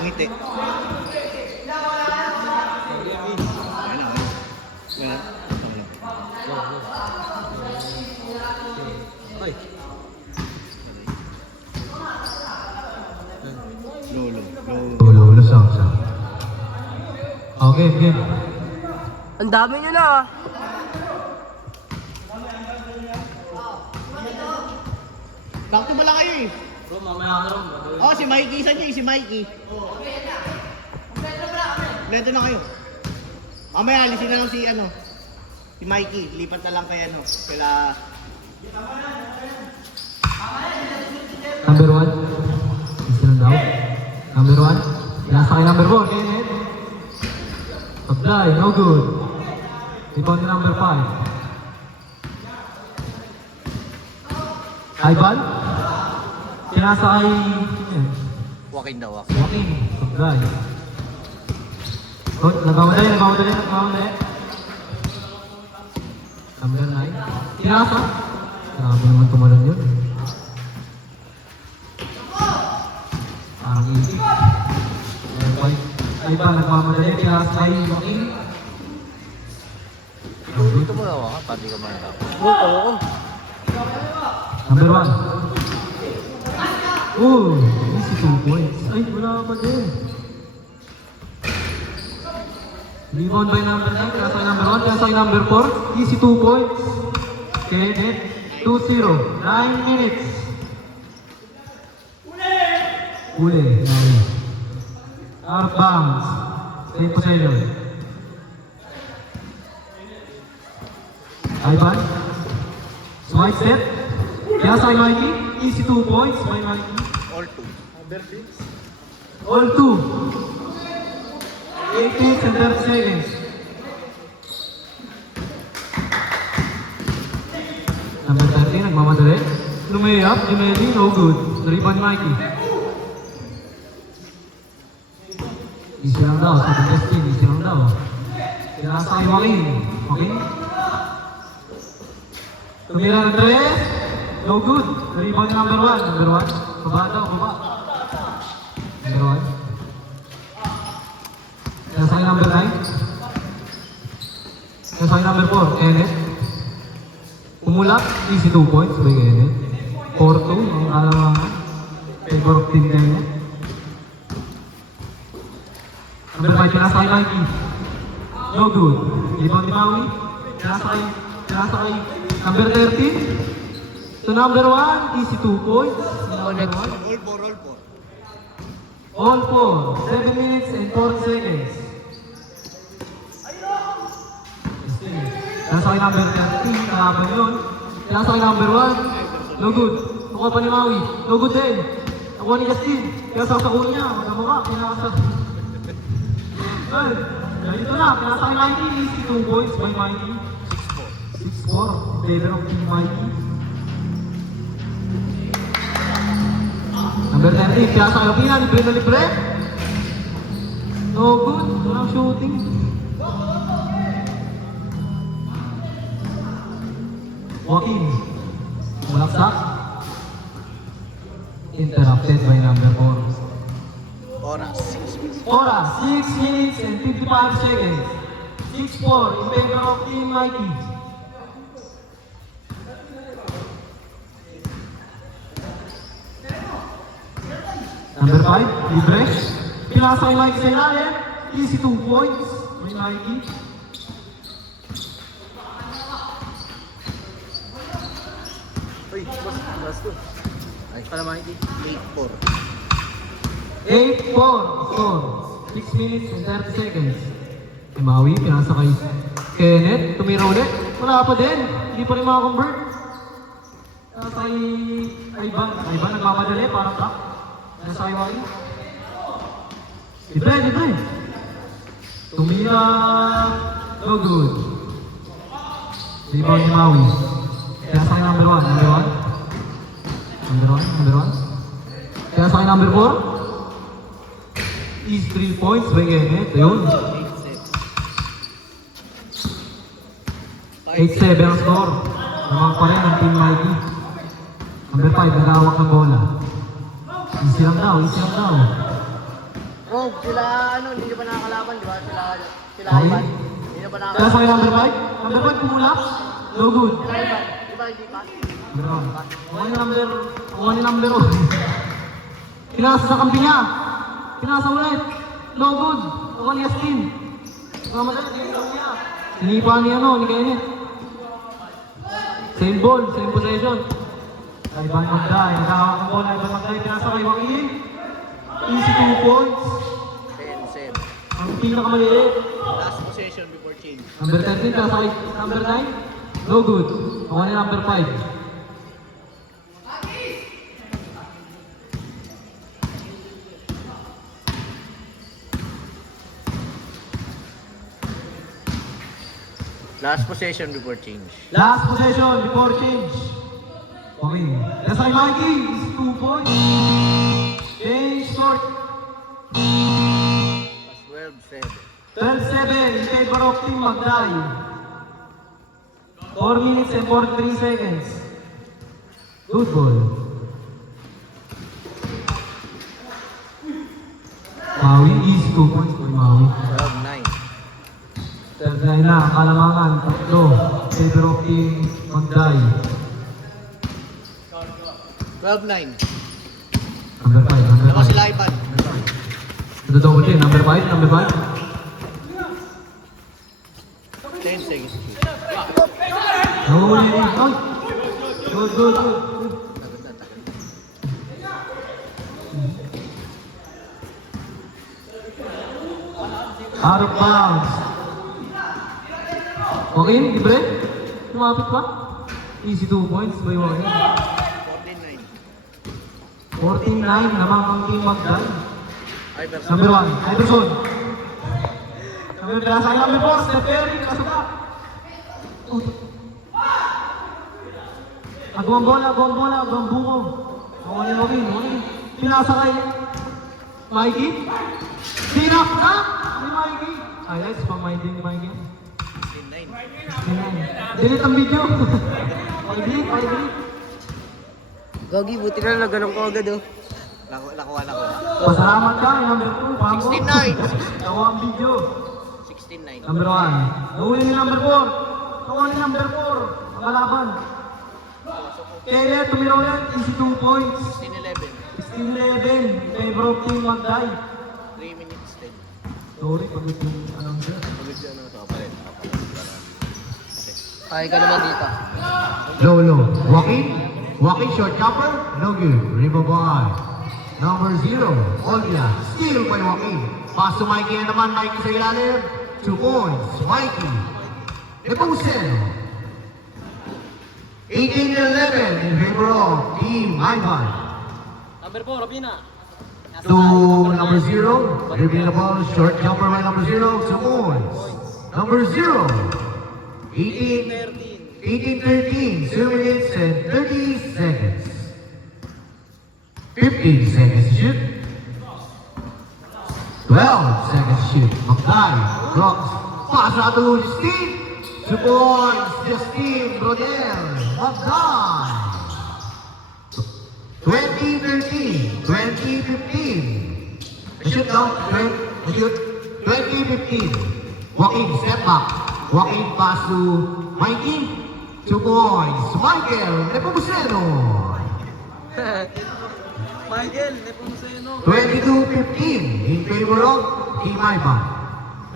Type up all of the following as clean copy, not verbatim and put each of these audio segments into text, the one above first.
ngiti. Ay. Lolo sang siya. Okay, game. Ang dami nyo na ah. Back to bala kayo eh. Bro, mamaya ka ron. Oh, si Mikey isa niya eh, si Mikey. Kompleto na kayo. Mamaya, alisin na lang si ano. Si Mikey, lipat na lang kay ano. Kila... Number 1. Isa lang daw. Number 1. Nasa kay number 4. Kenneth. Apply. No good. Rebound ni number 5. Ivan. Kinasa kay... Wakin daw, wakin. Joaquin. Apply. Oh, nagmamadali. Number 9. Kinasa. Grabe naman tumalon yun. Parang easy. Ivan, nagmamadali. Kinasa kay Joaquin. Dito mo daw ka, pati ka man daw. Oo. Number 1. Oh, easy 2 points. Ay, wala pa din. Rebound by number 9, kaya sa number 1, kaya sa number 4. Easy 2 points. Kenneth, 2-0. 9 minutes. Uli. Out of bounds. Same possession. Ivan. Swipe step. Kaya sa Mikey. Easy 2 points by Mikey. All two. Number 6. All 2. 8 minutes and 30 seconds. Number 13, nagmamadali. Lumayap, Jumeli, no good. Rebound ni Mikey. Easy lang daw, sa Justin, easy lang daw. Kaya sa kay Joaquin. Joaquin. Tumira ng 3. No good. Rebound ni number 1. Number 1. Baba daw, baba. Number 1. Kaya sa number 9. Kaya sa number 4, Kenneth. Umulap, easy 2 points by Kenneth. 4-2, ang alamangan. Favor of team Kenneth. Number 5, kaya sa Mikey. No good. Rebound ni Maui. Kaya sa number 13. To number 1, easy 2 points. Number 1. All four. All 4, 7 minutes and 40 seconds. Nasa kay number 13, kalaban yun. Nasa kay number 1, no good. Nakuha pa ni Maui, no good din. Nakuha ni Justin, kaya sa kuha niya, magkamukha, pinakasa. Ay, ganito na, nasa kay Mikey, easy 2 points by Mikey. 6-4, favor of Team Mikey. Number 13, kaya sa Kapina, libre na libre. No good, walang shooting. Joaquin, malaksak. Interrupted by number 4. Oras. 6 minutes. Oras, 6 minutes and 55 seconds. 6-4 in favor of Team Mikey. Number 5, libre. Pinasa kay Mikey sa ilalim. Easy 2 points by Mikey. Uy, last two. Ay, pala Mikey. 8-4. 8-4 score. 6 minutes and 30 seconds. Maui, pinasa kay Kenneth. Tumira ulit. Wala pa din. Hindi pa rin makakonvert. Pinasa kay Ivan. Ivan nagmamadali. Parang trap. Pinasa kay Maui. Libre. Tumira. No good. Rebound ni Maui. Pinasa kay number 1. Number 1. Pinasa kay number 4. Is 3 points by Kenneth. Ayun. 8-7 ang score. Namang pa rin ang Team Mikey. Number 5, nagawak ng bola. Easy lang daw. Oh, sila ano, hindi nyo pa nakakalaban, di ba? Sila Okay. Ivan. Hindi nyo pa Kaya nakakalaban. sa number 5? Number 5 kumulap? No good. Sila Ivan. Di ba hindi pa? Kuha ni number 1. Pinasa sa kampi niya. Pinasa ulit. No good. Kuha ni Yasmin. Mamadali, dito niya. Sinipa ni ni Kenneth. Same ball, same possession. Ivan Magday. Nakahawak ang bola. Ivan Magday. Pinasa kay Joaquin. Easy 2 points. 10-7. Ang pinakamaliit. Last possession before change. Number 13, pinasa kay number 9. No good. Kuha ni number 5. Last possession before change. Last possession before change. Okay. Nasa kay Mikey is 2 points. Change short. 12-7. 12-7 in favor of Team Magday. 4 minutes and 43 seconds. Good ball. Maui is 2 points for Maui. 12-9. Third line na, kalamangan, tatlo. Favor of Team Magday. 12-9. Number 5, number Ako 5. sila Ivan. Ito double chain, number 5, number 5. 10 seconds. Oh, ay. Good, good, good. Out of bounds. Okay, libre? Lumapit pa? Easy 2 points by Joaquin. 14-9. 14-9 naman ang Team Magday. Ivan. Number 1, Iverson. Number 4, Steph Curry, kasuka. Agawang bola, agawang bungo. Okay. Pinasa kay Mikey. Sinap na ni Mikey. Highlights pang Mikey ni Mikey. 16-9. Delete ang video. Delete. Gogi, buti na lang ganun ko agad oh. Nakuha. Pasalamat ka, number 2, Pambo. 16-9. Nakuha ang video. 16-9. Number 1. Nahuli ni number 4. Nakuha ni number 4. Ang kalaban. Kenneth, tumira ulit. Easy 2 points. 16-11. 16-11. Favor of Team Magday. 3 minutes 10. Sorry, pagod yung announcer. Pagod siya ano ito. Palit. Kaya ka naman dito. Low. Joaquin short jumper. No good. Rebound by number 0. Olga. Steal by Joaquin. Pass to Mikey naman. Mikey sa ilalim. 2 points. Mikey. Nepomuceno. 18-11 in favor of Team Ivan. Number 4, Robina. To number 0. Reveal the ball. Short jumper by number 0. 2 points. Number 0. 18-13. 0 minutes and 30 seconds. 15 seconds to shoot. 12 seconds to shoot. Magday blocks. Pass out to Justine. 2 points. Justine Brodel. Magday. 20-13. 20-15. Shoot down. Shoot. 20-15. Joaquin step back. Joaquin pass to Mikey. 2 points. Michael Nepomuceno. Michael, Nepomuceno. 22-15 in favor of Team Ivan.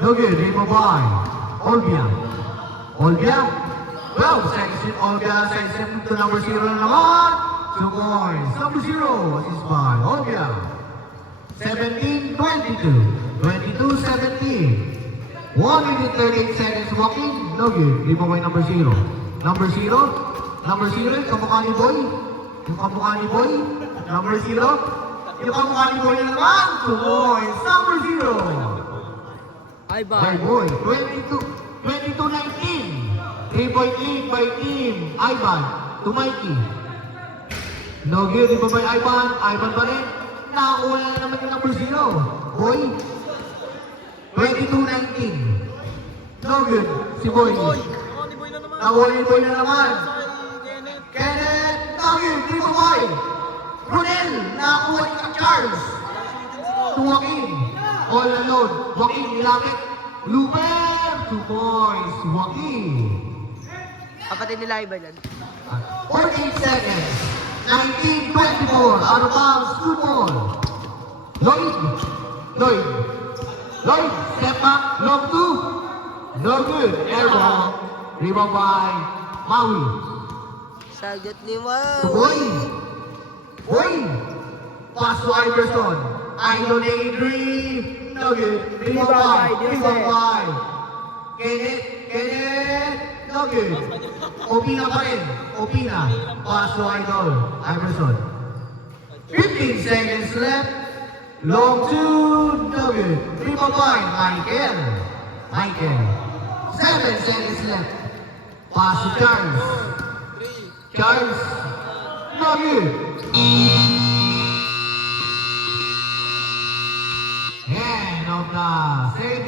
No good. Rebound by Olbia. 12 seconds in Olbia. Sends him to number 0 na naman. 2 points. Number 0 assist by Olbia. 17-22. 22-17. 1 minute 38 seconds walking. No good. Rebound by number 0. Number 0, yung kamukha ni Boy. Yung kamukha ni Boy. Number 0, yung kamukha ni Boy na naman. 2 points. Number 0. Ay By ba? Boy. 22-19. 3-point lead by Team Ivan to Mikey. No good. Iba by Ivan. Ivan pa rin. Nakakuha na naman yung number 0. Boy. 22-19. No good. Si Boy. Nakuha ni Boy na naman. Kenneth. No good. Dito Boy. Brunel. Nakakuha ni Charles. To Joaquin. all alone. Joaquin, nilapit. Luper, 2 points. Joaquin. Kapatid nila iba dyan. 48 seconds. 19-24. Out of bounds, 2 ball. Lloyd. Lloyd, step back, long 2. No good. Air ball. Rebound by Maui. Sagot ni Wow. Boy. Pass to Iverson. Idol Adri. No good. Rebound by Kenneth. No good. Opina pa rin. Pass to Idol. Iverson. 15 seconds left. Long 2. No good. Rebound by Michael. 7 seconds left. Pass to Charles. No good. End of the second